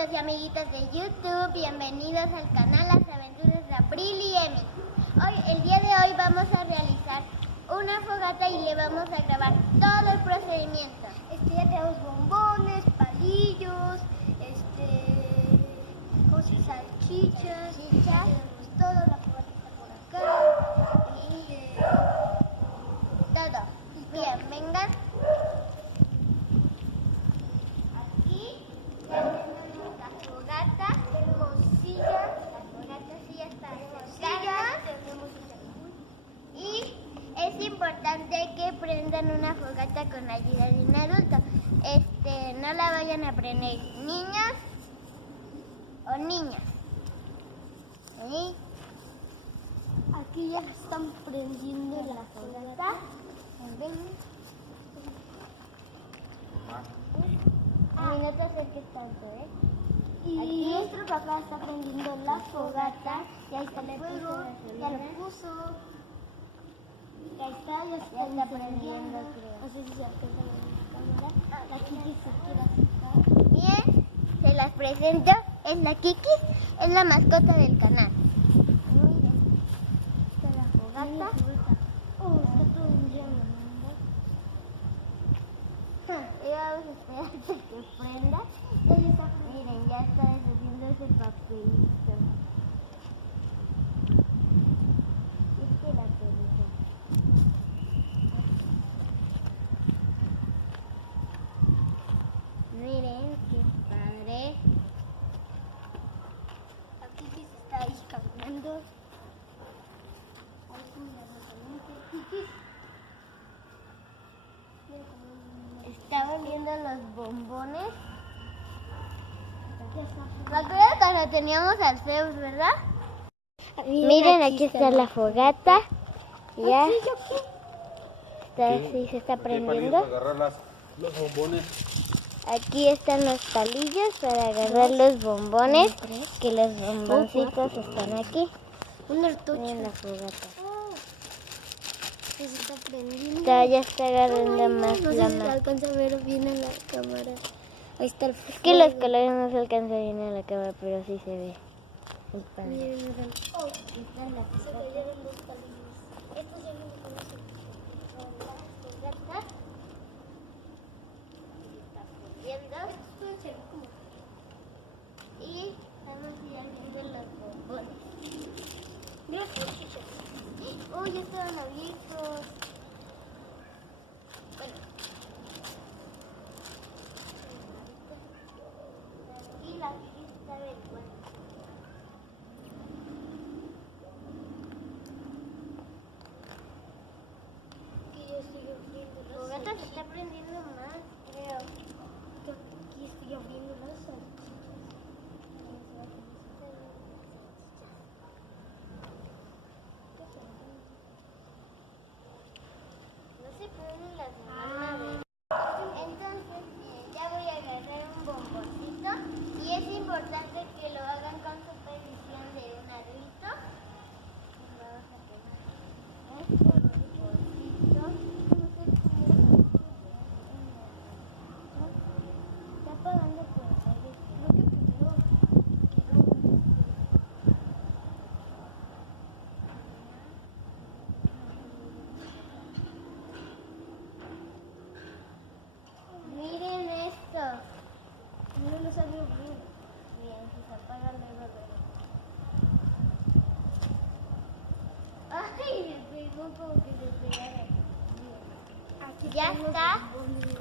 amiguitos y amiguitas de YouTube, bienvenidos al canal Las Aventuras de Abril y Emi. El día de hoy vamos a realizar una fogata y le vamos a grabar todo el procedimiento. Ya tenemos bombones, palillos, salchichas, tenemos todo, la fogata está por acá, Todo. Bien, vengan. Aquí ya tenemos la fogata, tenemos sillas, la fogata sí ya está tenemos y es importante que prendan una fogata con la ayuda de un adulto. No la vayan a prender niños o niñas. ¿Sí? Aquí ya están prendiendo la fogata. A mí no te acerques tanto, Y Aquí. nuestro papá está prendiendo la fogata. Y ahí está el fuego, ya lo puso. Ahí está, ya está prendiendo, creo. No sé si se alcanza a ver en la cámara. La Kiki se quiere acercar. Bien, se las presento. Es la Kiki, es la mascota del canal. Miren, está la fogata. Oh, está todo en llama. Y vamos a esperar hasta que prenda. Miren, ya está deshaciendo ese papelito. Es que la pelita. Miren, qué padre. Aquí se está ahí caminando. Ahí está Kiki. Estaban viendo los bombones. ¿Me acuerdas cuando teníamos al Zeus, verdad? Miren, aquí está la fogata. Ya está, sí, se está prendiendo. Para agarrar los bombones. Aquí están los palillos para agarrar los bombones, que los bomboncitos están aquí. Un artucho. Miren la fogata. Se está prendiendo. Ya está agarrando más No la sé si se mano. alcanza a ver bien en la cámara. Ahí está el fuego. Es que los colores no se alcanzan bien en la cámara, pero sí se ve. Muy padre. Miren, miren. Oh, Aquí está la se fogata. cayeron los palillos. Estos se ven como se Fogata. Está prendiendo. Y estamos ya viendo los bombones. Mira, salchichas. ¡Uy, ya estaban abiertos! Bueno. Y la fiesta del bueno. Aquí yo estoy abriendo La las fogata se está prendiendo más, creo. Yo aquí estoy abriendo las salchichas. No se prenden las manos. Entonces, ya voy a agarrar un bomboncito. Y es importante que lo hagan con supervisión de un adulto. Vamos a pegar un bomboncito. Está apagando por aire. Creo que primero Miren esto. no lo salió bien. Bien, si se apaga luego. Ay, le pegó como que le pegara. Aquí Ya están los está. bombones.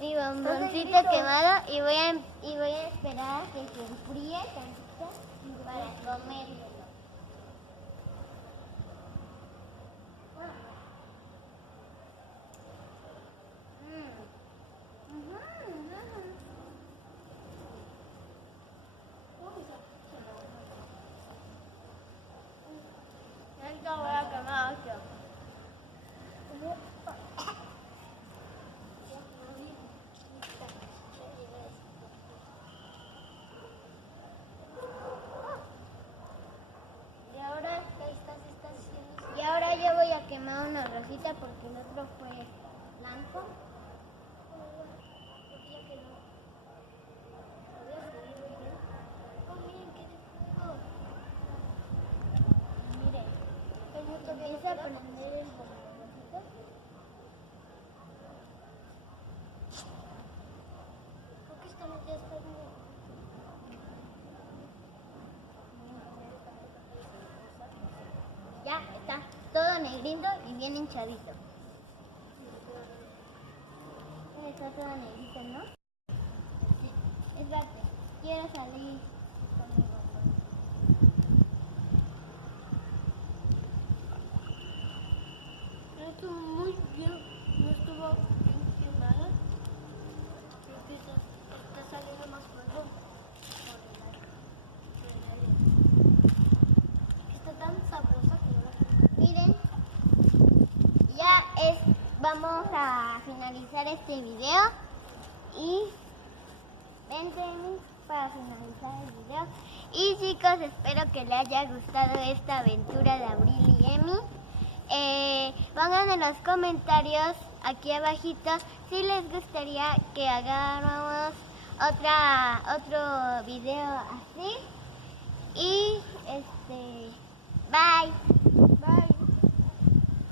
Mi bomboncito quemado y voy a esperar a que se enfríe tantito para comérmelo. Esto voy a quemar esto. Y ahora yo voy a quemar una rosita porque el otro fue blanco. lindo y bien hinchadito. Está todo negrito, ¿no? Sí. Espérate, quiero salir conmigo. Estuvo muy bien, no estuvo bien quemada. Creo que está saliendo más fuego por el aire. Está tan sabrosa que no la Miren, vamos a finalizar este video y ven para finalizar el video. Y chicos, espero que les haya gustado esta aventura de Abril y Emi. Pongan en los comentarios aquí abajito si les gustaría que hagamos otro video así. Y bye.